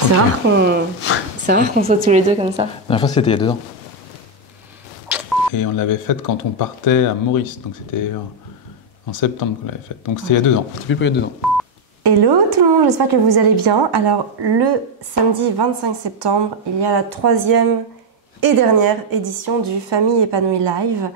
C'est rare qu'on soit tous les deux comme ça. La dernière fois, c'était il y a 2 ans. Et on l'avait faite quand on partait à Maurice. Donc c'était en septembre qu'on l'avait faite. Donc c'était il y a 2 ans. C'était plus il y a 2 ans. Hello tout le monde, j'espère que vous allez bien. Alors le samedi 25 septembre, il y a la 3e et dernière édition du Famille Épanouie Live.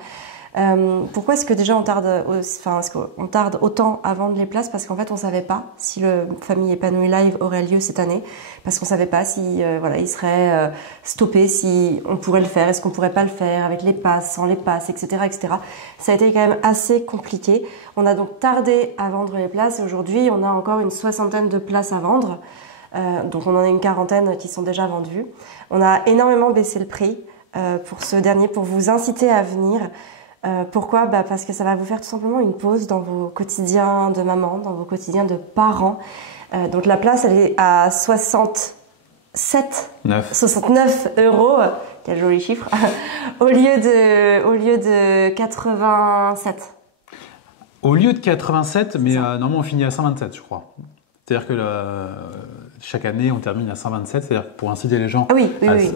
Pourquoi est-ce que déjà on tarde autant à vendre les places? Parce qu'en fait on savait pas si le Famille Épanouie Live aurait lieu cette année, parce qu'on savait pas si il serait stoppé, si on pourrait le faire, est-ce qu'on pourrait pas le faire avec les passes, sans les passes, etc., etc. Ça a été quand même assez compliqué. On a donc tardé à vendre les places et aujourd'hui on a encore une 60aine de places à vendre. Donc on en a une 40aine qui sont déjà vendues. On a énormément baissé le prix pour ce dernier, pour vous inciter à venir. Pourquoi? Parce que ça va vous faire tout simplement une pause dans vos quotidiens de maman, dans vos quotidiens de parents. Donc la place, elle est à 69 euros, quel joli chiffre, au lieu de 87. Au lieu de 87, mais normalement on finit à 127, je crois. C'est-à-dire que chaque année on termine à 127, c'est-à-dire pour inciter les gens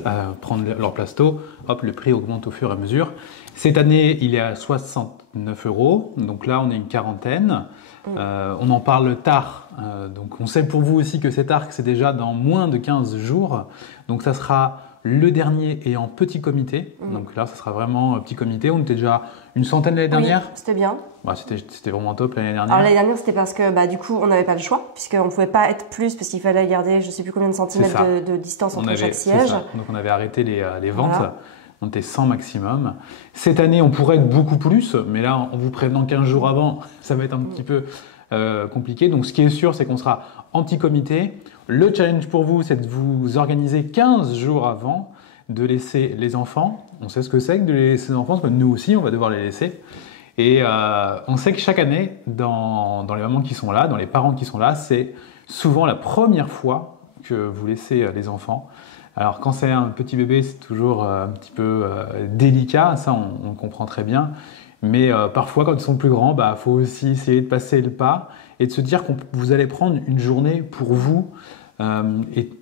à prendre leur place tôt, hop, le prix augmente au fur et à mesure. Cette année, il est à 69 euros, donc là on est une 40aine. On en parle tard, donc on sait pour vous aussi que cet arc c'est déjà dans moins de 15 jours, donc ça sera le dernier et en petit comité. Donc là ça sera vraiment un petit comité. On était déjà une centaine l'année dernière. Oui, c'était bien. C'était vraiment top l'année dernière. Alors l'année dernière c'était parce que du coup on n'avait pas le choix, puisqu'on ne pouvait pas être plus, parce qu'il fallait garder je ne sais plus combien de centimètres de distance entre chaque siège. Donc on avait arrêté les ventes. Voilà. On était 100 maximum. Cette année, on pourrait être beaucoup plus, mais là, en vous prévenant 15 jours avant, ça va être un petit peu compliqué. Donc, ce qui est sûr, c'est qu'on sera anti-comité. Le challenge pour vous, c'est de vous organiser 15 jours avant, de laisser les enfants. On sait ce que c'est que de laisser les enfants, parce que nous aussi, on va devoir les laisser. Et on sait que chaque année, dans les mamans qui sont là, dans les parents qui sont là, c'est souvent la première fois que vous laissez les enfants. Alors quand c'est un petit bébé, c'est toujours un petit peu délicat, ça on comprend très bien. Mais parfois quand ils sont plus grands, faut aussi essayer de passer le pas et de se dire que vous allez prendre une journée pour vous. Et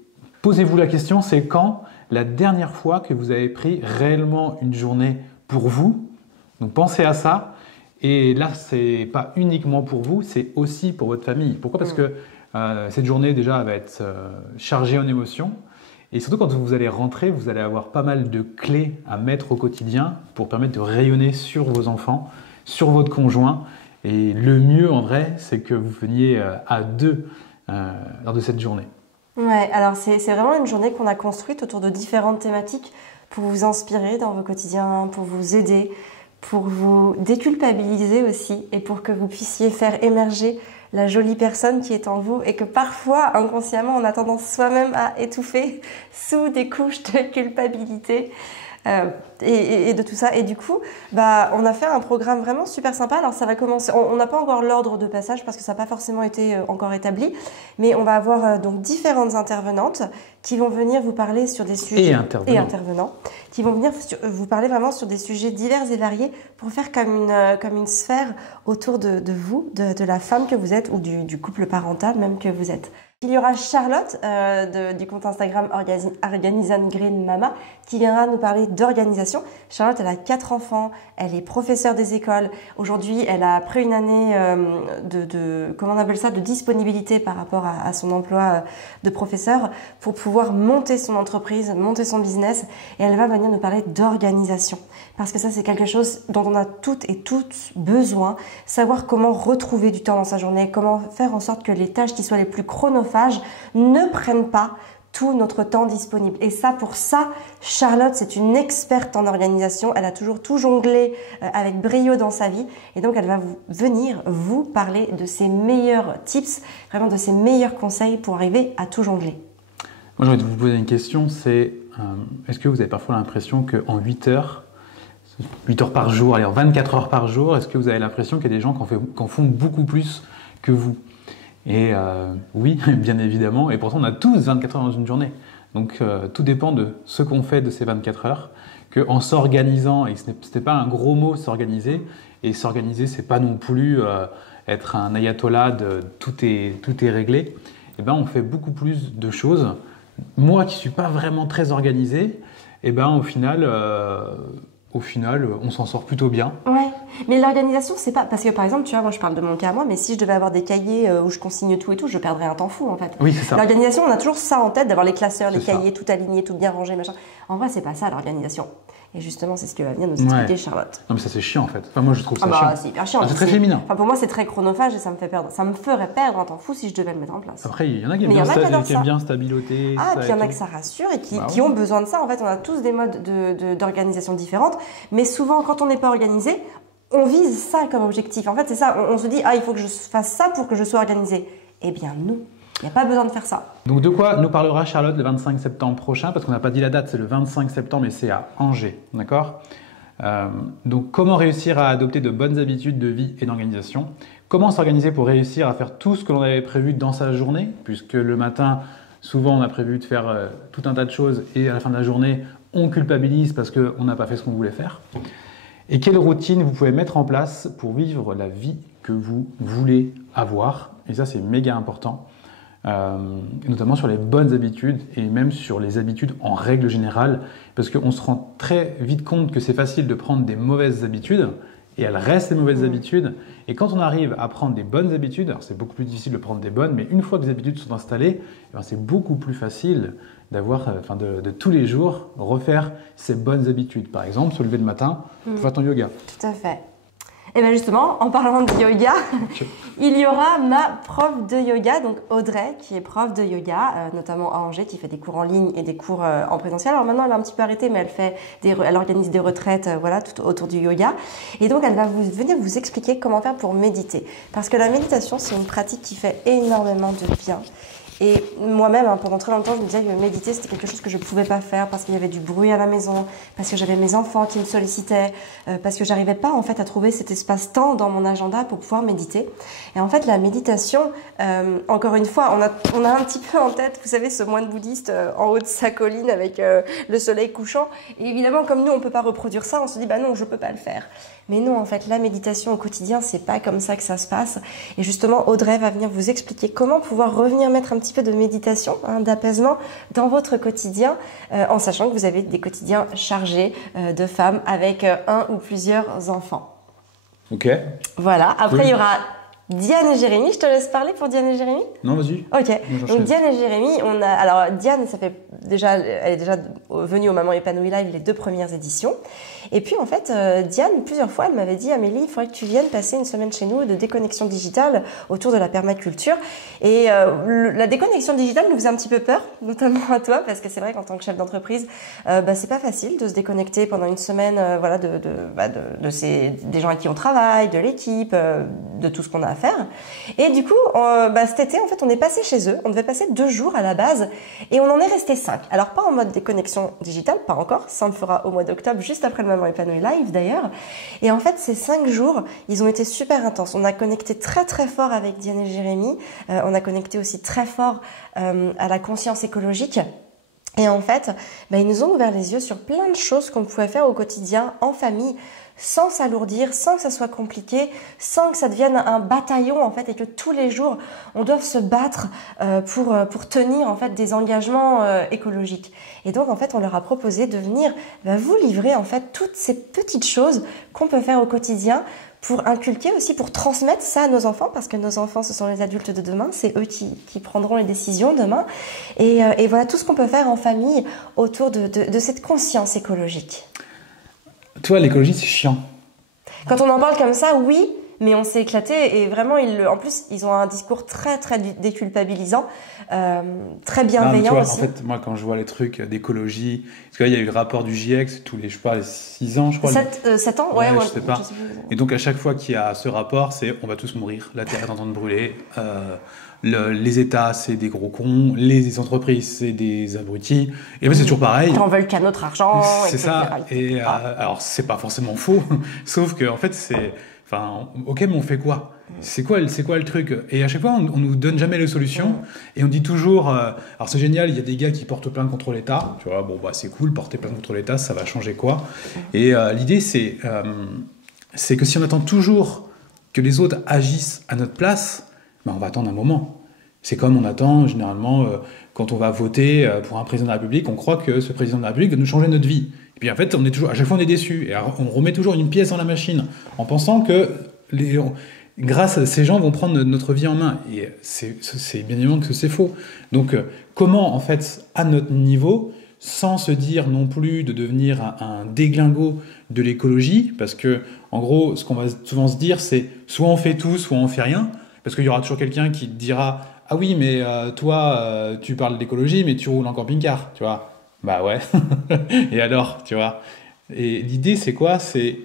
posez-vous la question, c'est quand la dernière fois que vous avez pris réellement une journée pour vous? Donc pensez à ça. Et là, c'est pas uniquement pour vous, c'est aussi pour votre famille. Pourquoi? Parce que cette journée déjà va être chargée en émotions. Et surtout, quand vous allez rentrer, vous allez avoir pas mal de clés à mettre au quotidien pour permettre de rayonner sur vos enfants, sur votre conjoint. Et le mieux, en vrai, c'est que vous veniez à 2 lors de cette journée. Ouais, alors c'est vraiment une journée qu'on a construite autour de différentes thématiques pour vous inspirer dans vos quotidiens, pour vous aider, pour vous déculpabiliser aussi et pour que vous puissiez faire émerger la jolie personne qui est en vous et que parfois, inconsciemment, on a tendance soi-même à étouffer sous des couches de culpabilité et de tout ça. Et du coup, on a fait un programme vraiment super sympa. Alors ça va commencer, on n'a pas encore l'ordre de passage parce que ça n'a pas forcément été encore établi, mais on va avoir donc différentes intervenantes qui vont venir vous parler sur des sujets... Et intervenants. Qui vont venir vous parler vraiment sur des sujets divers et variés pour faire comme une sphère autour de vous, de la femme que vous êtes ou du couple parental même que vous êtes. Il y aura Charlotte du compte Instagram Organizan Green Mama qui viendra nous parler d'organisation. Charlotte, elle a 4 enfants, elle est professeure des écoles. Aujourd'hui, elle a pris une année comment on appelle ça, de disponibilité par rapport à son emploi de professeur pour pouvoir monter son entreprise, monter son business. Et elle va venir nous parler d'organisation. Parce que ça, c'est quelque chose dont on a toutes et tous besoin. Savoir comment retrouver du temps dans sa journée, comment faire en sorte que les tâches qui soient les plus chronophages ne prennent pas tout notre temps disponible. Et ça, pour ça, Charlotte, c'est une experte en organisation. Elle a toujours tout jonglé avec brio dans sa vie. Et donc, elle va venir vous parler de ses meilleurs tips, vraiment de ses meilleurs conseils pour arriver à tout jongler. Moi, j'ai envie de vous poser une question, c'est est-ce que vous avez parfois l'impression qu'en 8 heures par jour, allez, en 24 heures par jour, est-ce que vous avez l'impression qu'il y a des gens qui en font beaucoup plus que vous? Et oui, bien évidemment, et pourtant on a tous 24 heures dans une journée. Donc tout dépend de ce qu'on fait de ces 24 heures, qu'en s'organisant, et ce n'est pas un gros mot s'organiser, et s'organiser c'est pas non plus être un ayatollah de tout est réglé, et ben on fait beaucoup plus de choses Moi qui ne suis pas vraiment très organisé, et ben, au final, on s'en sort plutôt bien. Ouais, mais l'organisation, c'est pas... Parce que par exemple, tu vois, moi je parle de mon cas à moi, mais si je devais avoir des cahiers où je consigne tout et tout, je perdrais un temps fou en fait. Oui, c'est ça. L'organisation, on a toujours ça en tête, d'avoir les classeurs, les cahiers, tout aligné, tout bien rangé, machin. En vrai, c'est pas ça l'organisation. Et justement, c'est ce que va venir nous expliquer Charlotte. Non mais ça c'est chiant en fait. Enfin, moi je trouve ça chiant. C'est hyper chiant. C'est très féminin. Enfin, pour moi, c'est très chronophage et ça me ferait perdre un temps fou si je devais le mettre en place. Après, il y en a qui aiment bien stabiloter. Ah, puis il y en a que ça rassure et qui ont besoin de ça. En fait, on a tous des modes d'organisation différentes. Mais souvent, quand on n'est pas organisé, on vise ça comme objectif. En fait, c'est ça. On se dit, il faut que je fasse ça pour que je sois organisé. Eh bien, non. Il n'y a pas besoin de faire ça. Donc de quoi nous parlera Charlotte le 25 septembre prochain? Parce qu'on n'a pas dit la date, c'est le 25 septembre et c'est à Angers. D'accord? Donc comment réussir à adopter de bonnes habitudes de vie et d'organisation? Comment s'organiser pour réussir à faire tout ce que l'on avait prévu dans sa journée? Puisque le matin, souvent on a prévu de faire tout un tas de choses et à la fin de la journée, on culpabilise parce qu'on n'a pas fait ce qu'on voulait faire. Et quelle routine vous pouvez mettre en place pour vivre la vie que vous voulez avoir? Et ça c'est méga important. Notamment sur les bonnes habitudes et même sur les habitudes en règle générale, parce qu'on se rend très vite compte que c'est facile de prendre des mauvaises habitudes et elles restent des mauvaises habitudes. Et quand on arrive à prendre des bonnes habitudes, alors c'est beaucoup plus difficile de prendre des bonnes, mais une fois que les habitudes sont installées, c'est beaucoup plus facile d'avoir, de tous les jours, refaire ces bonnes habitudes. Par exemple, se lever le matin pour faire ton yoga. Tout à fait. Et bien justement, en parlant de yoga, il y aura ma prof de yoga, donc Audrey, qui est prof de yoga, notamment à Angers, qui fait des cours en ligne et des cours en présentiel. Alors maintenant, elle a un petit peu arrêté, mais elle organise des retraites tout autour du yoga. Et donc, elle va venir vous expliquer comment faire pour méditer. Parce que la méditation, c'est une pratique qui fait énormément de bien. Et moi-même, pendant très longtemps, je me disais que méditer, c'était quelque chose que je ne pouvais pas faire parce qu'il y avait du bruit à la maison, parce que j'avais mes enfants qui me sollicitaient, parce que j'arrivais pas en fait à trouver cet espace-temps dans mon agenda pour pouvoir méditer. Et en fait, la méditation, encore une fois, on a un petit peu en tête, vous savez, ce moine bouddhiste en haut de sa colline avec le soleil couchant. Et évidemment, comme nous, on peut pas reproduire ça, on se dit, bah non, je peux pas le faire. Mais non, en fait, la méditation au quotidien, c'est pas comme ça que ça se passe. Et justement, Audrey va venir vous expliquer comment pouvoir revenir mettre un petit peu de méditation, d'apaisement dans votre quotidien, en sachant que vous avez des quotidiens chargés de femmes avec un ou plusieurs enfants. Ok. Voilà. Après, il y aura Diane et Jérémy. Je te laisse parler pour Diane et Jérémy? Non, vas-y. Ok. Donc Diane et Jérémy, alors Diane, elle est déjà venue au Maman Épanouie Live les 2 premières éditions. Et puis en fait, Diane, plusieurs fois, elle m'avait dit, Amélie, il faudrait que tu viennes passer une semaine chez nous de déconnexion digitale autour de la permaculture. Et la déconnexion digitale nous faisait un petit peu peur, notamment à toi, parce que c'est vrai qu'en tant que chef d'entreprise, c'est pas facile de se déconnecter pendant une semaine, des gens avec qui on travaille, de l'équipe, de tout ce qu'on a à faire. Et du coup, cet été, en fait, on est passé chez eux. On devait passer 2 jours à la base et on en est resté 5. Alors, pas en mode déconnexion digitale, pas encore. Ça, on le fera au mois d'octobre, juste après le Maman Épanouie Live, d'ailleurs. Et en fait, ces 5 jours, ils ont été super intenses. On a connecté très, très fort avec Diane et Jérémy. On a connecté aussi très fort à la conscience écologique. Et en fait, ils nous ont ouvert les yeux sur plein de choses qu'on pouvait faire au quotidien, en famille, sans s'alourdir, sans que ça soit compliqué, sans que ça devienne un bataillon en fait, et que tous les jours on doive se battre pour tenir en fait des engagements écologiques. Et donc en fait on leur a proposé de venir vous livrer en fait toutes ces petites choses qu'on peut faire au quotidien pour inculquer aussi, pour transmettre ça à nos enfants, parce que nos enfants, ce sont les adultes de demain, c'est eux qui prendront les décisions demain. Et voilà tout ce qu'on peut faire en famille autour de cette conscience écologique. Toi, l'écologie, c'est chiant. Quand on en parle comme ça, oui, mais on s'est éclaté et vraiment, en plus, ils ont un discours très, très déculpabilisant, très bienveillant aussi. En fait, moi, quand je vois les trucs d'écologie, parce qu'il y a eu le rapport du GIEC tous les, 6 ans, je crois. 7 ans, ouais, je sais pas. Et donc, à chaque fois qu'il y a ce rapport, c'est on va tous mourir, la Terre est en train de brûler, les États, c'est des gros cons, les entreprises, c'est des abrutis. Et ben, c'est toujours pareil. Ils en veulent qu'à notre argent. C'est ça. Et alors, c'est pas forcément faux, sauf que en fait, c'est. Enfin, ok, mais on fait quoi? C'est quoi le truc? Et à chaque fois, on nous donne jamais les solutions. Et on dit toujours, alors c'est génial, il y a des gars qui portent plainte contre l'État. Tu vois, bon, c'est cool, porter plainte contre l'État, ça va changer quoi? Et l'idée, c'est que si on attend toujours que les autres agissent à notre place, on va attendre un moment. C'est comme on attend généralement quand on va voter pour un président de la République, on croit que ce président de la République va nous changer notre vie. Et puis en fait, à chaque fois on est déçu. Et on remet toujours une pièce dans la machine en pensant que grâce à ces gens vont prendre notre vie en main. Et c'est bien évidemment que c'est faux. Donc comment en fait, à notre niveau, sans se dire non plus de devenir un déglingo de l'écologie, parce que en gros, ce qu'on va souvent se dire, c'est soit on fait tout, soit on fait rien, parce qu'il y aura toujours quelqu'un qui te dira « Ah oui, mais toi, tu parles d'écologie, mais tu roules en camping-car, tu vois ?» Bah ouais. Et alors, tu vois? Et l'idée, c'est quoi? C'est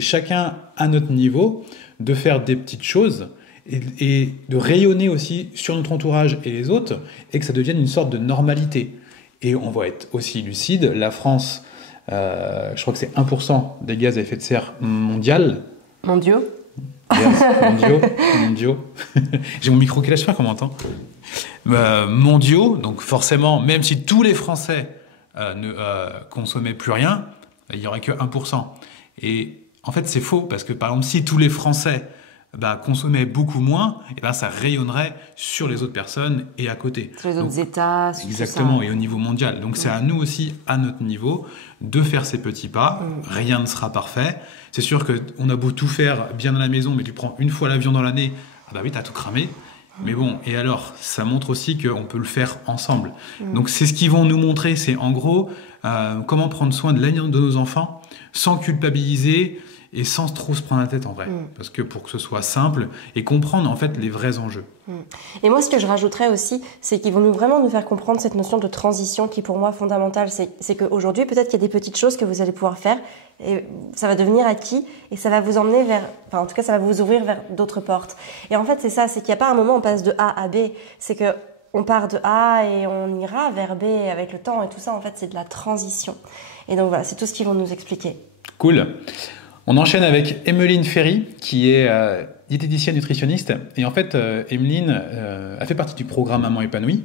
chacun à notre niveau de faire des petites choses et de rayonner aussi sur notre entourage et les autres, et que ça devienne une sorte de normalité. Et on va être aussi lucide, la France, je crois que c'est 1% des gaz à effet de serre mondiaux. Mondiaux. Mondiaux. J'ai mon micro qui lâche pas, comment on entend mondiaux, donc forcément, même si tous les Français ne consommaient plus rien, il n'y aurait que 1%. Et en fait, c'est faux, parce que par exemple, si tous les Français consommaient beaucoup moins, et ça rayonnerait sur les autres personnes et à côté. Sur les autres États. Sur Exactement, tout ça. et au niveau mondial. Donc c'est à nous aussi, à notre niveau, de faire ces petits pas. Rien ne sera parfait. C'est sûr qu'on a beau tout faire bien à la maison, mais tu prends une fois l'avion dans l'année, oui, t'as tout cramé. Mais bon, et alors, ça montre aussi qu'on peut le faire ensemble. Donc c'est ce qu'ils vont nous montrer, c'est en gros comment prendre soin de l'avenir de nos enfants sans culpabiliser et sans trop se prendre la tête en vrai. Parce que pour que ce soit simple et comprendre en fait les vrais enjeux. Et moi, ce que je rajouterais aussi, c'est qu'ils vont vraiment nous faire comprendre cette notion de transition qui, pour moi, est fondamentale. C'est qu'aujourd'hui, peut-être qu'il y a des petites choses que vous allez pouvoir faire et ça va devenir acquis et ça va vous emmener en tout cas, ça va vous ouvrir vers d'autres portes. Et en fait, c'est ça, c'est qu'il n'y a pas un moment où on passe de A à B. C'est que on part de A et on ira vers B avec le temps et tout ça. En fait, c'est de la transition. Et donc voilà, c'est tout ce qu'ils vont nous expliquer. Cool. On enchaîne avec Emeline Ferry, qui est diététicienne nutritionniste. Et en fait, Emeline a fait partie du programme Maman épanouie.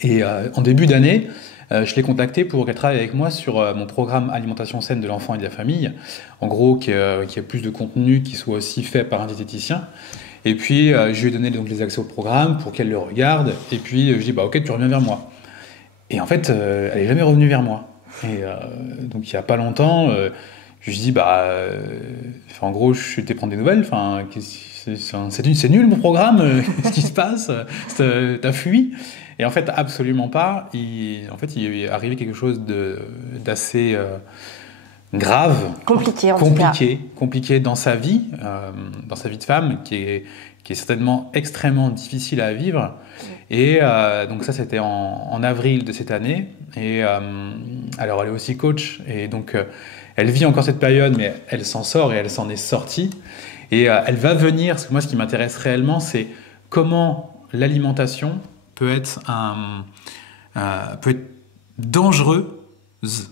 Et en début d'année, je l'ai contactée pour qu'elle travaille avec moi sur mon programme Alimentation saine de l'enfant et de la famille. En gros, qui a plus de contenu, qui soit aussi fait par un diététicien. Et puis, je lui ai donné donc les accès au programme pour qu'elle le regarde. Et puis, je lui ai dit, ok, tu reviens vers moi. Et en fait, elle n'est jamais revenue vers moi. Et donc, il n'y a pas longtemps... je lui dis, en gros, je t'ai prendre des nouvelles. C'est nul mon programme. Qu'est-ce qui se passe? T'as fui? Et en fait, absolument pas. Il est arrivé quelque chose d'assez grave, compliqué dans sa vie de femme, qui est certainement extrêmement difficile à vivre. Et donc ça, c'était en avril de cette année. Et alors, elle est aussi coach, et donc elle vit encore cette période, mais elle s'en sort et elle s'en est sortie. Et elle va venir, parce que moi, ce qui m'intéresse réellement, c'est comment l'alimentation peut être dangereuse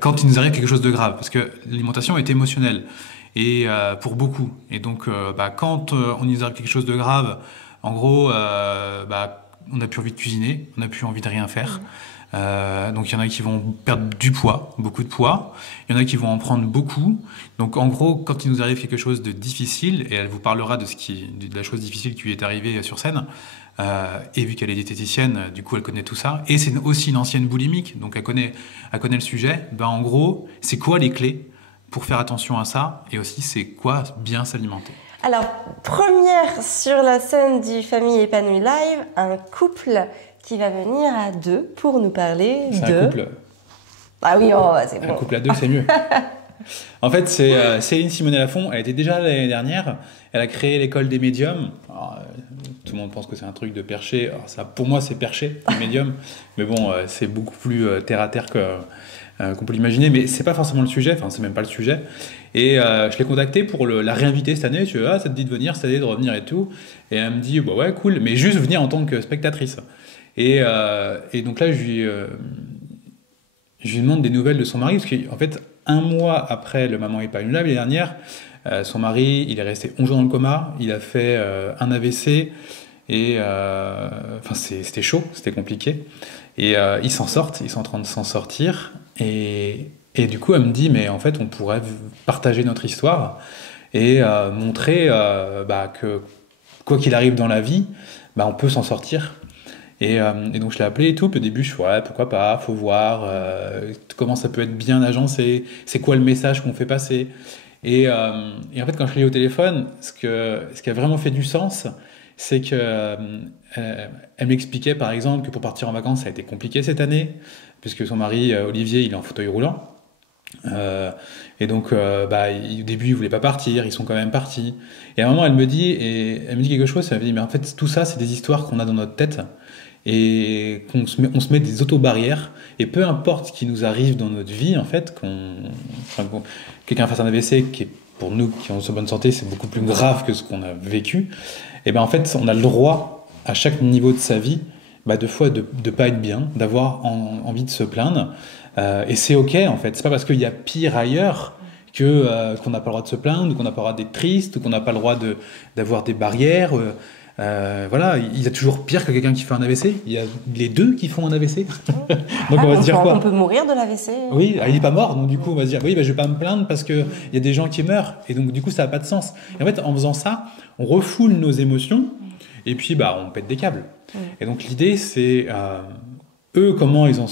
quand il nous arrive quelque chose de grave. Parce que l'alimentation est émotionnelle, et pour beaucoup. Et donc, quand on nous arrive quelque chose de grave, en gros, on n'a plus envie de cuisiner, on n'a plus envie de rien faire. Donc il y en a qui vont perdre du poids, beaucoup de poids. Il y en a qui vont en prendre beaucoup. Donc en gros, quand il nous arrive quelque chose de difficile, et elle vous parlera de la chose difficile qui lui est arrivée sur scène, et vu qu'elle est diététicienne, du coup elle connaît tout ça. Et c'est aussi une ancienne boulimique, donc elle connaît le sujet. En gros, c'est quoi les clés pour faire attention à ça? Et aussi, c'est quoi bien s'alimenter? Alors, première sur la scène du Famille épanouie live, un couple qui va venir à deux pour nous parler de... C'est un couple. Ah oui, c'est bon. Un couple à deux, c'est mieux. En fait, c'est Céline Simonet-Lafont. Elle était déjà là l'année dernière. Elle a créé l'école des médiums. Alors, tout le monde pense que c'est un truc de perché. Alors, ça, pour moi, c'est perché, les médiums. Mais bon, c'est beaucoup plus terre à terre qu'on peut l'imaginer. Mais c'est pas forcément le sujet. Enfin, c'est même pas le sujet. Et je l'ai contactée pour la réinviter cette année. Je lui ai dit, ça te dit de venir cette année, de revenir et tout. Et elle me dit, ouais, cool. Mais juste venir en tant que spectatrice. Et donc là, je lui demande des nouvelles de son mari, parce qu'en fait, un mois après le Maman épanouie live l'année dernière, son mari, il est resté 11 jours dans le coma, il a fait un AVC, et c'était chaud, c'était compliqué. Et ils s'en sortent, ils sont en train de s'en sortir, et du coup, elle me dit, mais en fait, on pourrait partager notre histoire, et montrer que quoi qu'il arrive dans la vie, on peut s'en sortir. Et donc je l'ai appelé et tout, puis au début je suis ouais, pourquoi pas, faut voir comment ça peut être bien agencé, c'est quoi le message qu'on fait passer. Et en fait quand je l'ai eu au téléphone, ce qui a vraiment fait du sens, c'est que elle m'expliquait par exemple que pour partir en vacances ça a été compliqué cette année, puisque son mari Olivier il est en fauteuil roulant. Et donc, au début, ils voulaient pas partir, ils sont quand même partis. Et à un moment, elle me dit quelque chose, elle me dit, mais en fait, tout ça, c'est des histoires qu'on a dans notre tête et on se met des auto-barrières. Et peu importe ce qui nous arrive dans notre vie, en fait, quelqu'un fasse un AVC, qui est, pour nous qui ont une bonne santé, c'est beaucoup plus grave que ce qu'on a vécu. Et ben en fait, on a le droit, à chaque niveau de sa vie, de fois de pas être bien, d'avoir envie de se plaindre. Et c'est ok en fait, c'est pas parce qu'il y a pire ailleurs qu'on n'a pas le droit de se plaindre, ou qu'on n'a pas le droit d'être triste, ou qu'on n'a pas le droit d'avoir des barrières. Voilà, il y a toujours pire que quelqu'un qui fait un AVC. Il y a les deux qui font un AVC. Donc on va se dire quoi? On peut mourir de l'AVC. Oui, il n'est pas mort, donc du coup on va se dire oui, je vais pas me plaindre parce qu'il y a des gens qui meurent, et donc du coup ça n'a pas de sens. Et en fait, en faisant ça, on refoule nos émotions, et puis on pète des câbles. Et donc l'idée c'est eux, comment ils s'en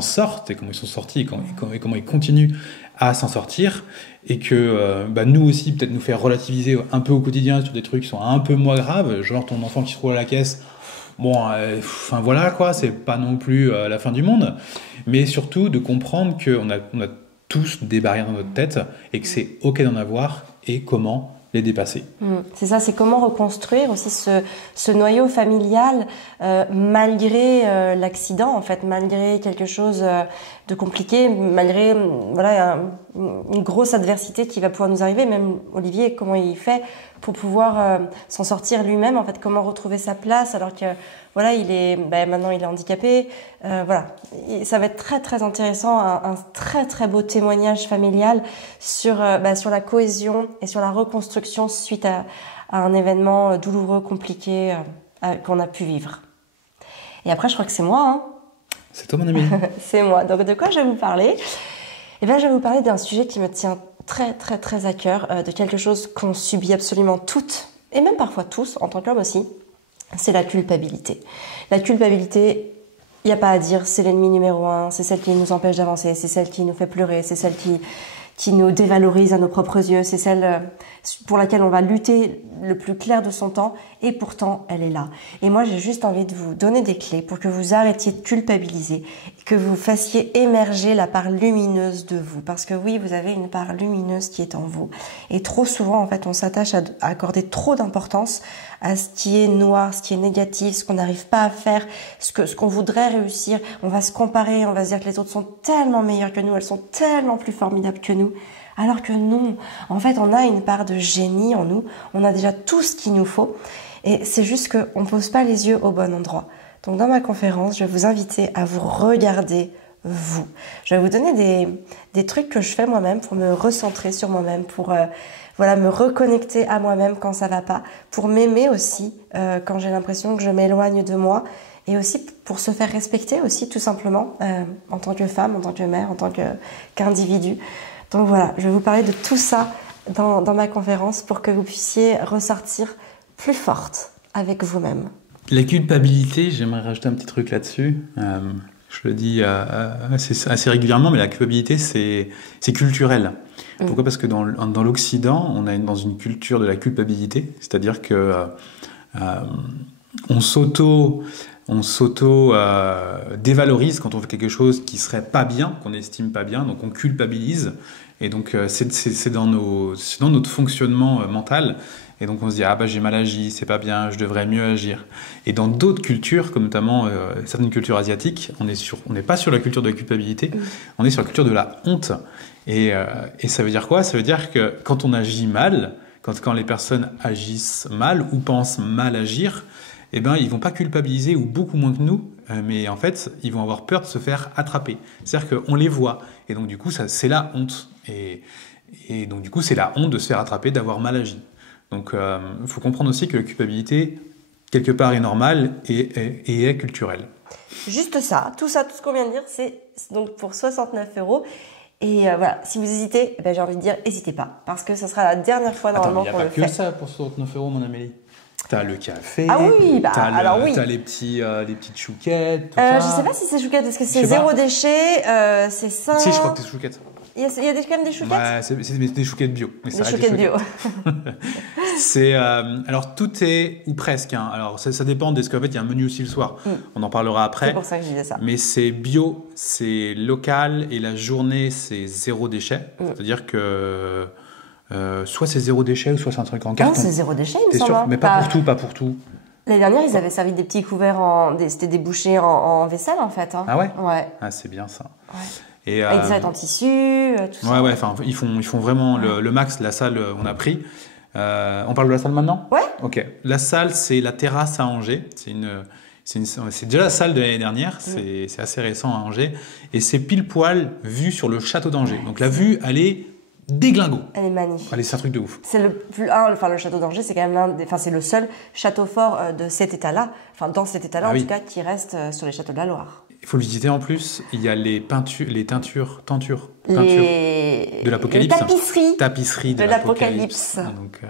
sortent, et comment ils sont sortis, et comment ils continuent à s'en sortir, et que nous aussi, peut-être nous faire relativiser un peu au quotidien sur des trucs qui sont un peu moins graves, genre ton enfant qui se roule à la caisse, voilà quoi, c'est pas non plus la fin du monde, mais surtout de comprendre qu'on a tous des barrières dans notre tête, et que c'est ok d'en avoir, et comment les dépasser. C'est ça, c'est comment reconstruire aussi ce noyau familial malgré l'accident, en fait, malgré quelque chose de compliqué, malgré une grosse adversité qui va pouvoir nous arriver. Même Olivier, comment il fait pour pouvoir s'en sortir lui-même, en fait, comment retrouver sa place alors que maintenant il est handicapé. Et ça va être très très intéressant, un très très beau témoignage familial sur la cohésion et sur la reconstruction suite à un événement douloureux, compliqué qu'on a pu vivre. Et après, je crois que c'est moi. Hein. C'est toi, mon ami. C'est moi. Donc, de quoi je vais vous parler? Je vais vous parler d'un sujet qui me tient très très très à cœur, de quelque chose qu'on subit absolument toutes, et même parfois tous, en tant qu'homme aussi, c'est la culpabilité. La culpabilité, il n'y a pas à dire, c'est l'ennemi numéro 1, c'est celle qui nous empêche d'avancer, c'est celle qui nous fait pleurer, c'est celle qui nous dévalorise à nos propres yeux, c'est celle pour laquelle on va lutter le plus clair de son temps, et pourtant elle est là. Et moi j'ai juste envie de vous donner des clés pour que vous arrêtiez de culpabiliser, que vous fassiez émerger la part lumineuse de vous, parce que oui, vous avez une part lumineuse qui est en vous, et trop souvent en fait on s'attache à accorder trop d'importance à ce qui est noir, ce qui est négatif, ce qu'on n'arrive pas à faire, ce qu'on voudrait réussir. On va se comparer, on va se dire que les autres sont tellement meilleurs que nous, elles sont tellement plus formidables que nous. Alors que non, en fait, on a une part de génie en nous, on a déjà tout ce qu'il nous faut, et c'est juste qu'on ne pose pas les yeux au bon endroit. Donc dans ma conférence, je vais vous inviter à vous regarder vous. Je vais vous donner des trucs que je fais moi-même pour me recentrer sur moi-même, pour me reconnecter à moi-même quand ça va pas, pour m'aimer aussi quand j'ai l'impression que je m'éloigne de moi, et aussi pour se faire respecter aussi tout simplement en tant que femme, en tant que mère, en tant qu'individu. Donc voilà, je vais vous parler de tout ça dans ma conférence pour que vous puissiez ressortir plus forte avec vous-même. La culpabilité, j'aimerais rajouter un petit truc là-dessus. Je le dis assez régulièrement, mais la culpabilité, c'est culturel. Pourquoi ? Parce que dans l'Occident, on est dans une culture de la culpabilité, c'est-à-dire que on s'auto dévalorise quand on fait quelque chose qui serait pas bien, qu'on estime pas bien, donc on culpabilise, et donc c'est dans notre fonctionnement mental, et donc on se dit j'ai mal agi, c'est pas bien, je devrais mieux agir. Et dans d'autres cultures, comme notamment certaines cultures asiatiques, on n'est pas sur la culture de la culpabilité, on est sur la culture de la honte. Et ça veut dire quoi ? Ça veut dire que quand on agit mal, quand les personnes agissent mal ou pensent mal agir, ils vont pas culpabiliser, ou beaucoup moins que nous, mais en fait, ils vont avoir peur de se faire attraper. C'est-à-dire qu'on les voit, et donc du coup, c'est la honte. Et donc du coup, c'est la honte de se faire attraper, d'avoir mal agi. Donc, il faut comprendre aussi que la culpabilité, quelque part, est normale et est culturelle. Juste ça, tout ce qu'on vient de dire, c'est donc pour 69 €. Et voilà, si vous hésitez, j'ai envie de dire, n'hésitez pas, parce que ce sera la dernière fois normalement qu'on le fait. Il n'y a pas que ça pour 69 € mon Amélie. T'as le café. Ah oui, bah alors oui. T'as les petites chouquettes. Tout Je ça. sais pas si c'est chouquette, parce que c'est zéro déchet, c'est sain. Si, je crois que c'est chouquettes. Il y a quand même des chouquettes. Ouais, c'est des chouquettes bio. Mais des chouquettes bio. Alors tout est, ou presque, hein. Alors ça dépend de ce qu'en fait il y a un menu aussi le soir. On en parlera après. C'est pour ça que je disais ça. Mais c'est bio, c'est local et la journée c'est zéro déchet. C'est-à-dire que soit c'est zéro déchet ou soit c'est un truc en carton. Non, c'est zéro déchet, il me T'es semble. sûr? Mais pas pour tout. L'année dernière, ils avaient servi des petits couverts, c'était des bouchées en vaisselle en fait. Hein. Ah ouais? Ouais. Ah, c'est bien ça. Ouais. Et, avec des serviettes en tissu, tout ça. Ouais, enfin, ils font vraiment le max. La salle, on a pris. On parle de la salle maintenant? Ouais. Ok. La salle, c'est la terrasse à Angers. C'est déjà la salle de l'année dernière. C'est assez récent à Angers. Et c'est pile poil vue sur le château d'Angers. Donc la vue, elle est déglingo. Elle est magnifique. Allez, c'est un truc de ouf. C'est le château d'Angers, c'est quand même c'est le seul château fort de cet état-là, enfin dans cet état-là en tout cas, qui reste sur les châteaux de la Loire. Il faut le visiter en plus. Il y a les tentures de l'Apocalypse. Les tapisseries de l'Apocalypse. Donc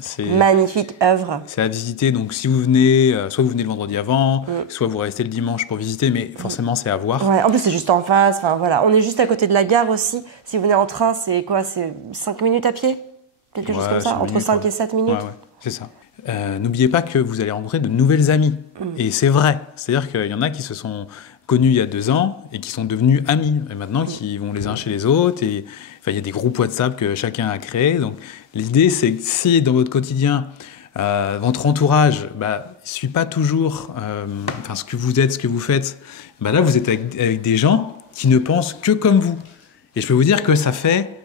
c'est magnifique œuvre. C'est à visiter. Donc si vous venez, soit vous venez le vendredi avant, soit vous restez le dimanche pour visiter, mais forcément c'est à voir. Ouais, en plus c'est juste en face. Enfin voilà, on est juste à côté de la gare aussi. Si vous venez en train, c'est quoi? C'est 5 minutes à pied, quelque chose comme ça, entre 5 et 7 minutes. Ouais, c'est ça. N'oubliez pas que vous allez rencontrer de nouvelles amies. Et c'est vrai. C'est-à-dire qu'il y en a qui se sont connus il y a 2 ans et qui sont devenus amis. Et maintenant, qui vont les uns chez les autres. Et enfin, il y a des groupes WhatsApp que chacun a créés. Donc, l'idée, c'est que si dans votre quotidien, votre entourage ne suit pas toujours ce que vous êtes, ce que vous faites, là, vous êtes avec des gens qui ne pensent que comme vous. Et je peux vous dire que ça fait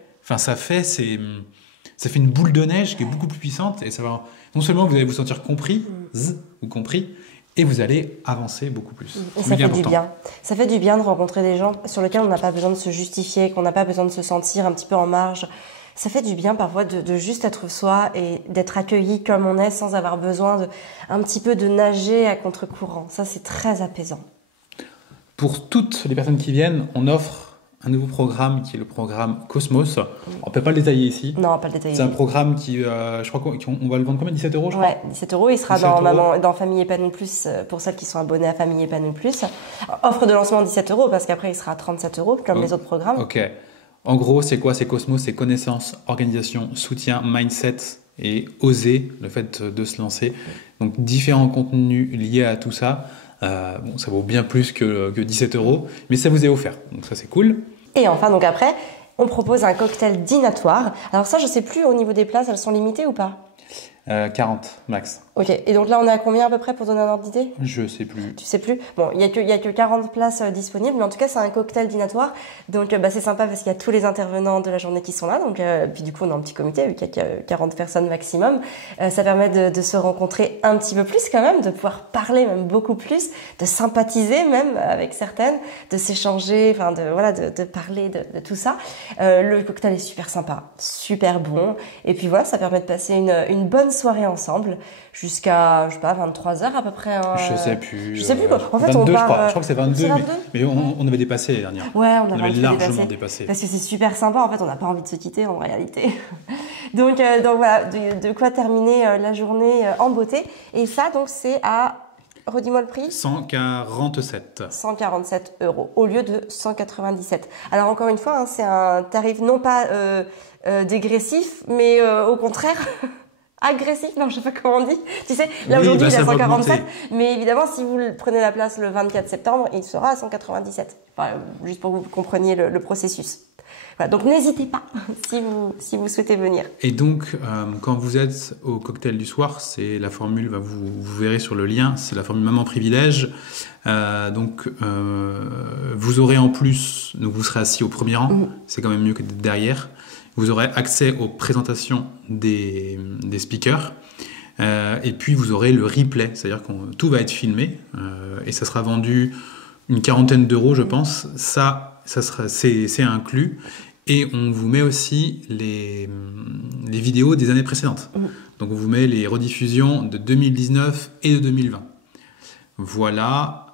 une boule de neige qui est beaucoup plus puissante. Et ça va, non seulement vous allez vous sentir compris, et vous allez avancer beaucoup plus. Et ça fait du bien. Ça fait du bien de rencontrer des gens sur lesquels on n'a pas besoin de se justifier, qu'on n'a pas besoin de se sentir un petit peu en marge. Ça fait du bien parfois de juste être soi et d'être accueilli comme on est sans avoir besoin un petit peu de nager à contre-courant. Ça, c'est très apaisant. Pour toutes les personnes qui viennent, on offre un nouveau programme qui est le programme Cosmos. On ne peut pas le détailler ici. Non, on ne va pas le détailler. C'est un programme qui, je crois qu'on va le vendre combien? 17 €, je crois. Ouais, 17 €. Il sera dans Famille Épanouie Plus pour celles qui sont abonnées à Famille Épanouie Plus. Offre de lancement 17 € parce qu'après il sera à 37 € comme les autres programmes. Ok. En gros, c'est quoi? C'est Cosmos, c'est connaissance, organisation, soutien, mindset et oser, le fait de se lancer. Donc différents contenus liés à tout ça. Ça vaut bien plus que 17 €, mais ça vous est offert. Donc ça, c'est cool. Et enfin, donc après, on propose un cocktail dînatoire. Alors ça, je sais plus au niveau des places, elles sont limitées ou pas? 40 max. Ok, et donc là on est à combien à peu près pour donner un ordre d'idée? Je sais plus. Tu sais plus? Bon, il y a que 40 places disponibles, mais en tout cas c'est un cocktail dînatoire. Donc c'est sympa parce qu'il y a tous les intervenants de la journée qui sont là. Donc puis du coup on est en petit comité vu qu'il y a 40 personnes maximum. Ça permet de se rencontrer un petit peu plus quand même, de pouvoir parler même beaucoup plus, de sympathiser même avec certaines, de s'échanger, enfin de parler de tout ça. Le cocktail est super sympa, super bon. Et puis voilà, ça permet de passer une bonne soirée ensemble jusqu'à, je sais pas, 23h à peu près. Je sais plus. Je sais plus quoi. En fait, 22, on part, je crois que c'est 22, mais on avait dépassé l'année dernière. Ouais, on avait largement dépassé. Parce que c'est super sympa, en fait, on n'a pas envie de se quitter en réalité. donc voilà, de quoi terminer la journée en beauté. Et ça, donc, c'est à... Redis-moi le prix. 147. 147 € au lieu de 197. Alors encore une fois, c'est un tarif non pas dégressif, mais au contraire agressif. Non, je sais pas comment on dit. Tu sais, là aujourd'hui il est à 147, mais évidemment si vous prenez la place le 24 septembre, il sera à 197. Enfin, juste pour que vous compreniez le processus. Voilà, donc n'hésitez pas si vous souhaitez venir. Et donc, quand vous êtes au cocktail du soir, c'est la formule, vous verrez sur le lien, c'est la formule Maman Privilège. Vous aurez en plus, donc vous serez assis au premier rang, c'est quand même mieux que d'être derrière. Vous aurez accès aux présentations des speakers. Et puis vous aurez le replay, c'est-à-dire que tout va être filmé et ça sera vendu une 40aine d'euros, je pense. C'est inclus. Et on vous met aussi les vidéos des années précédentes. Donc on vous met les rediffusions de 2019 et de 2020. Voilà,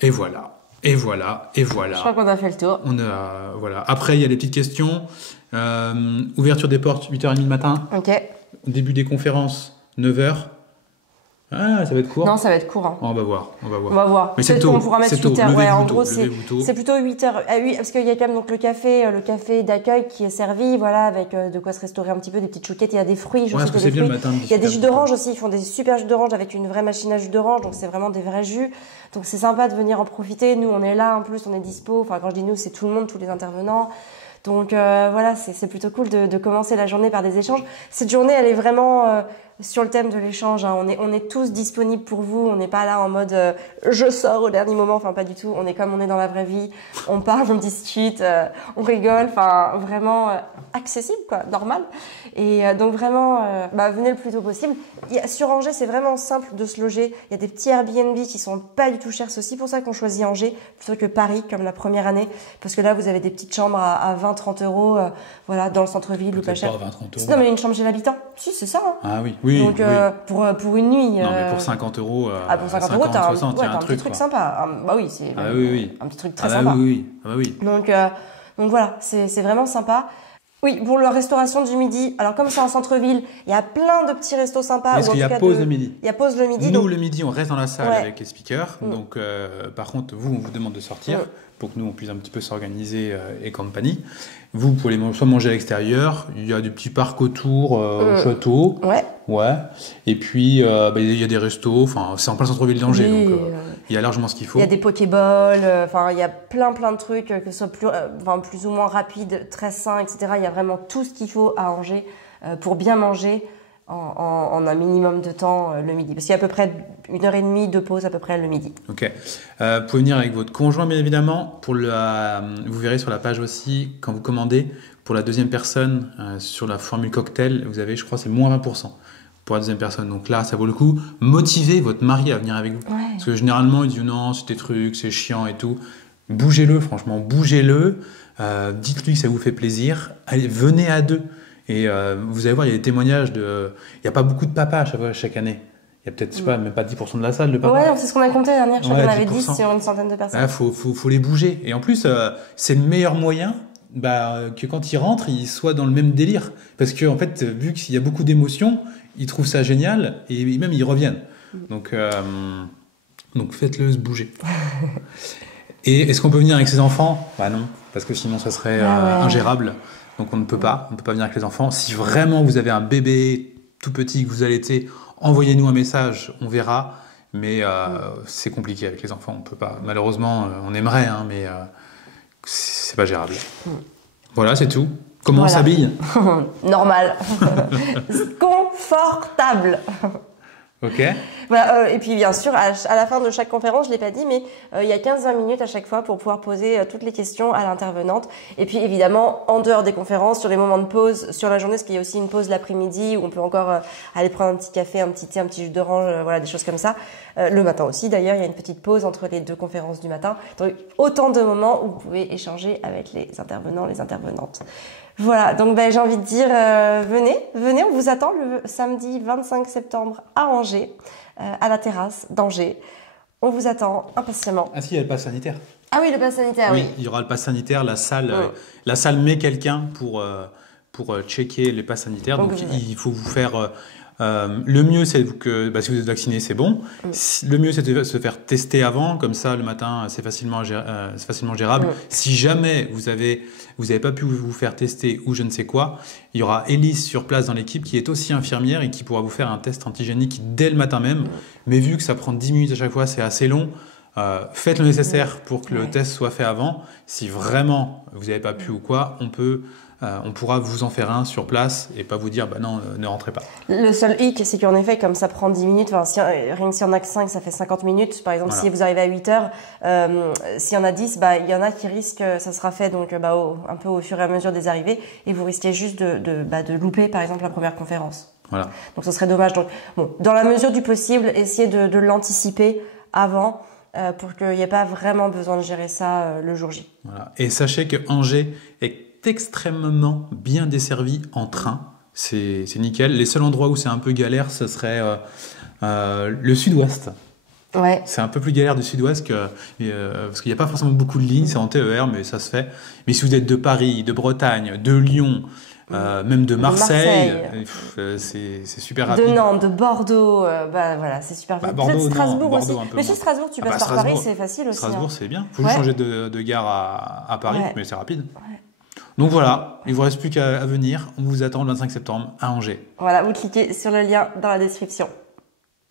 et voilà, et voilà, et voilà. Je crois qu'on a fait le tour. Voilà. Après, il y a les petites questions. Ouverture des portes, 8h30 le matin. Ok. Début des conférences, 9h. Ah, ça va être court. Non, ça va être court. Hein. On va voir. On va voir. Mais c'est tôt. On pourra mettre 8 heures. Ouais, en gros, c'est c'est plutôt 8 heures. Ah oui, parce qu'il y a quand même donc le café d'accueil qui est servi, voilà, avec de quoi se restaurer un petit peu, des petites chouquettes. Il y a des fruits. Ouais, parce que c'est bien le matin. Il y a des jus d'orange aussi. Ils font des super jus d'orange avec une vraie machine à jus d'orange. Donc c'est vraiment des vrais jus. Donc c'est sympa de venir en profiter. Nous, on est là. En plus, on est dispo. Enfin, quand je dis nous, c'est tout le monde, tous les intervenants. Donc voilà, c'est plutôt cool de commencer la journée par des échanges. Cette journée, elle est vraiment sur le thème de l'échange. Hein. On est tous disponibles pour vous. On n'est pas là en mode je sors au dernier moment. Enfin, pas du tout. On est comme on est dans la vraie vie. On parle, on discute, on rigole. Enfin, vraiment accessible, quoi, normal. Et donc vraiment, venez le plus tôt possible. Sur Angers, c'est vraiment simple de se loger. Il y a des petits Airbnb qui sont pas du tout chers. C'est aussi pour ça qu'on choisit Angers plutôt que Paris, comme la première année. Parce que là, vous avez des petites chambres à 20-30 euros, voilà, dans le centre-ville ou pas cher. Pas 20-30 euros. Non, mais une chambre chez l'habitant. Si, c'est ça. Hein. Ah oui, oui. Donc, oui. Pour une nuit. Non, mais pour 50 euros. Pour 50 euros, t'as 60, un petit truc sympa. Bah oui, c'est un petit truc très sympa. Ah oui. Donc voilà, c'est vraiment sympa. Oui, pour la restauration du midi, alors comme c'est en centre-ville, il y a plein de petits restos sympas. Est-ce qu'il y a pause le midi? Il y a pause le midi. Nous, donc... le midi, on reste dans la salle avec les speakers. Donc, par contre, vous, on vous demande de sortir pour que nous, on puisse un petit peu s'organiser et compagnie. Vous pouvez soit manger à l'extérieur. Il y a des petits parcs autour, au château. Ouais. Et puis, il y a des restos. Enfin, c'est en plein centre-ville d'Angers. Oui, donc, il y a largement ce qu'il faut. Il y a des pokéballs. Enfin, il y a plein de trucs, que ce soit plus ou moins rapide, très sain, etc. Il y a vraiment tout ce qu'il faut à Angers pour bien manger en un minimum de temps le midi. Parce qu'il y a à peu près 1h30 de pause à peu près le midi. Ok. Vous pouvez venir avec votre conjoint, bien évidemment. Vous verrez sur la page aussi, quand vous commandez, pour la deuxième personne, sur la formule cocktail, vous avez, je crois, c'est moins 20% pour la deuxième personne. Donc là, ça vaut le coup. Motivez votre mari à venir avec vous. Ouais. Parce que généralement, il dit non, c'est des trucs, c'est chiant et tout. Bougez-le, franchement, bougez-le. Dites-lui que ça vous fait plaisir. Allez, venez à deux. Et vous allez voir, il y a des témoignages de... Il n'y a pas beaucoup de papas chaque année. Il y a peut-être, je sais pas, même pas 10% de la salle de papas. Ouais, c'est ce qu'on a compté la dernière. Je crois qu'on avait 10 sur une centaine de personnes. Il faut les bouger. Et en plus, c'est le meilleur moyen que quand ils rentrent, ils soient dans le même délire. Parce qu'en fait, vu qu'il y a beaucoup d'émotions, ils trouvent ça génial et même ils reviennent. Donc faites-le se bouger. Et est-ce qu'on peut venir avec ses enfants? Bah non, parce que sinon ça serait ingérable. Donc on ne peut pas venir avec les enfants. Si vraiment vous avez un bébé tout petit que vous allaitez, envoyez-nous un message, on verra. Mais c'est compliqué avec les enfants, on peut pas. Malheureusement, on aimerait, mais c'est pas gérable. Voilà, c'est tout. Comment on s'habille? Normal. Confortable. Ok. Voilà, et puis bien sûr, à la fin de chaque conférence, je l'ai pas dit, mais il y a 15-20 minutes à chaque fois pour pouvoir poser toutes les questions à l'intervenante. Et puis évidemment, en dehors des conférences, sur les moments de pause, sur la journée, parce qu'il y a aussi une pause l'après-midi où on peut encore aller prendre un petit café, un petit thé, un petit jus d'orange, voilà, des choses comme ça. Le matin aussi, d'ailleurs, il y a une petite pause entre les deux conférences du matin. Donc autant de moments où vous pouvez échanger avec les intervenants, les intervenantes. Voilà, donc j'ai envie de dire, venez, on vous attend le samedi 25 septembre à Angers, à la terrasse d'Angers. On vous attend impatiemment. Ah si, il y a le pass sanitaire. Ah oui, le pass sanitaire, oui. Il y aura le pass sanitaire, la salle met quelqu'un pour checker les passes sanitaires. Donc il faut vous faire... le mieux, c'est que si vous êtes vacciné, c'est bon. Le mieux, c'est de se faire tester avant, comme ça, le matin, c'est facilement gérable. Si jamais vous avez pas pu vous faire tester ou je ne sais quoi, il y aura Élise sur place dans l'équipe qui est aussi infirmière et qui pourra vous faire un test antigénique dès le matin même. Mais vu que ça prend 10 minutes à chaque fois, c'est assez long. Faites le nécessaire pour que le test soit fait avant. Si vraiment vous n'avez pas pu ou quoi, on pourra vous en faire un sur place et pas vous dire non, ne rentrez pas. Le seul hic, c'est qu'en effet, comme ça prend 10 minutes, rien que s'il y en a que 5, ça fait 50 minutes. Par exemple, si vous arrivez à 8 heures, s'il y en a 10, il y en a qui risquent, ça sera fait donc un peu au fur et à mesure des arrivées et vous risquez juste de louper par exemple la première conférence. Voilà. Donc ce serait dommage. Donc, dans la mesure du possible, essayez de l'anticiper avant pour qu'il n'y ait pas vraiment besoin de gérer ça le jour J. Voilà. Et sachez que Angers est extrêmement bien desservi en train. C'est nickel. Les seuls endroits où c'est un peu galère, ce serait le sud-ouest. Ouais. C'est un peu plus galère du sud-ouest parce qu'il n'y a pas forcément beaucoup de lignes, c'est en TER, mais ça se fait. Mais si vous êtes de Paris, de Bretagne, de Lyon, même de Marseille. C'est super rapide. De Nantes, de Bordeaux, voilà, c'est super rapide. Bordeaux, peut-être Strasbourg Bordeaux, aussi. Mais sur Strasbourg, tu passes par Paris, c'est facile aussi. Strasbourg, c'est bien. Il faut juste changer de gare à Paris, mais c'est rapide. Ouais. Donc voilà, il ne vous reste plus qu'à venir. On vous attend le 25 septembre à Angers. Voilà, vous cliquez sur le lien dans la description.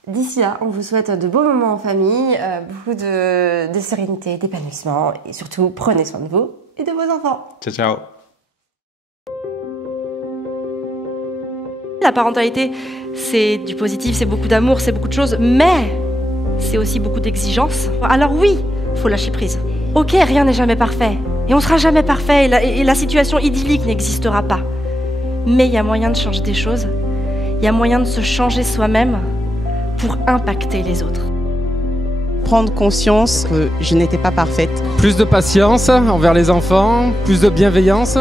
D'ici là, on vous souhaite de beaux moments en famille, beaucoup de sérénité, d'épanouissement et surtout, prenez soin de vous et de vos enfants. Ciao, ciao. La parentalité, c'est du positif, c'est beaucoup d'amour, c'est beaucoup de choses, mais c'est aussi beaucoup d'exigences. Alors oui, il faut lâcher prise. Ok, rien n'est jamais parfait, et on sera jamais parfait, et la situation idyllique n'existera pas. Mais il y a moyen de changer des choses, il y a moyen de se changer soi-même pour impacter les autres. Prendre conscience que je n'étais pas parfaite. Plus de patience envers les enfants, plus de bienveillance.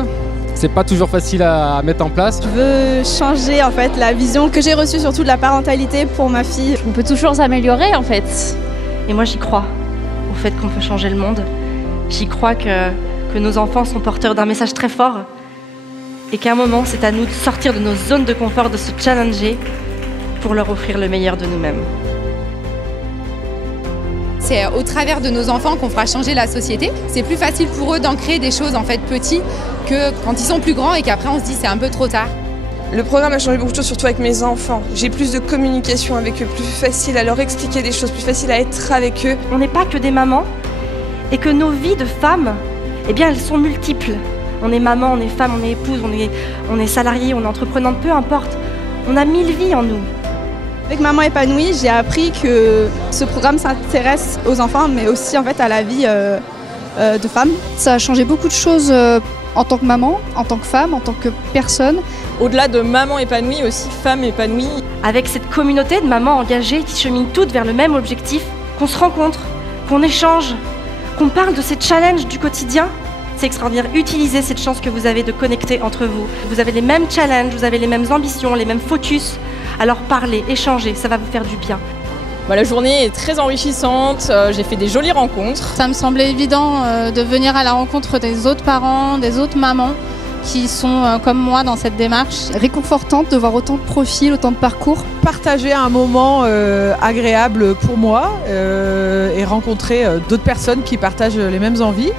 C'est pas toujours facile à mettre en place. Je veux changer en fait la vision que j'ai reçue surtout de la parentalité pour ma fille. On peut toujours s'améliorer en fait. Et moi j'y crois, au fait qu'on peut changer le monde. J'y crois que nos enfants sont porteurs d'un message très fort et qu'à un moment c'est à nous de sortir de nos zones de confort, de se challenger pour leur offrir le meilleur de nous-mêmes. C'est au travers de nos enfants qu'on fera changer la société. C'est plus facile pour eux d'ancrer des choses en fait petits que quand ils sont plus grands et qu'après on se dit c'est un peu trop tard. Le programme a changé beaucoup de choses, surtout avec mes enfants. J'ai plus de communication avec eux, plus facile à leur expliquer des choses, plus facile à être avec eux. On n'est pas que des mamans et que nos vies de femmes, eh bien elles sont multiples. On est maman, on est femme, on est épouse, on est salarié, on est entreprenante, peu importe. On a 1000 vies en nous. Avec Maman épanouie, j'ai appris que ce programme s'intéresse aux enfants, mais aussi en fait à la vie de femme. Ça a changé beaucoup de choses en tant que maman, en tant que femme, en tant que personne. Au-delà de Maman épanouie, aussi Femme épanouie. Avec cette communauté de mamans engagées qui cheminent toutes vers le même objectif, qu'on se rencontre, qu'on échange, qu'on parle de ces challenges du quotidien, c'est extraordinaire. Utilisez cette chance que vous avez de connecter entre vous. Vous avez les mêmes challenges, vous avez les mêmes ambitions, les mêmes focus. Alors parlez, échangez, ça va vous faire du bien. La journée est très enrichissante, j'ai fait des jolies rencontres. Ça me semblait évident de venir à la rencontre des autres parents, des autres mamans qui sont comme moi dans cette démarche. Réconfortante de voir autant de profils, autant de parcours. Partager un moment agréable pour moi et rencontrer d'autres personnes qui partagent les mêmes envies.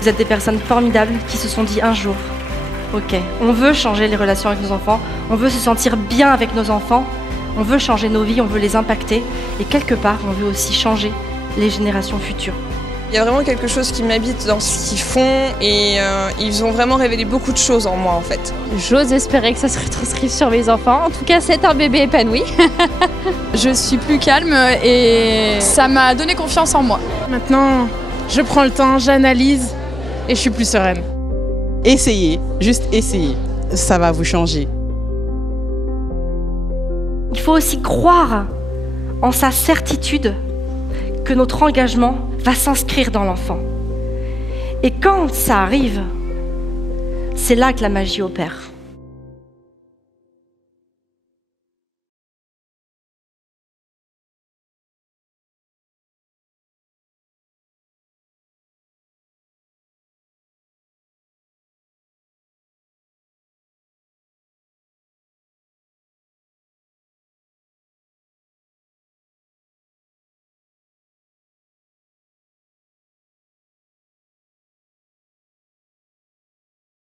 Vous êtes des personnes formidables qui se sont dit un jour, ok, on veut changer les relations avec nos enfants, on veut se sentir bien avec nos enfants, on veut changer nos vies, on veut les impacter et quelque part, on veut aussi changer les générations futures. Il y a vraiment quelque chose qui m'habite dans ce qu'ils font et ils ont vraiment révélé beaucoup de choses en moi en fait. J'ose espérer que ça se retranscrive sur mes enfants. En tout cas, c'est un bébé épanoui. Je suis plus calme et ça m'a donné confiance en moi. Maintenant, je prends le temps, j'analyse et je suis plus sereine. Essayez, juste essayez, ça va vous changer. Il faut aussi croire en sa certitude que notre engagement va s'inscrire dans l'enfant. Et quand ça arrive, c'est là que la magie opère.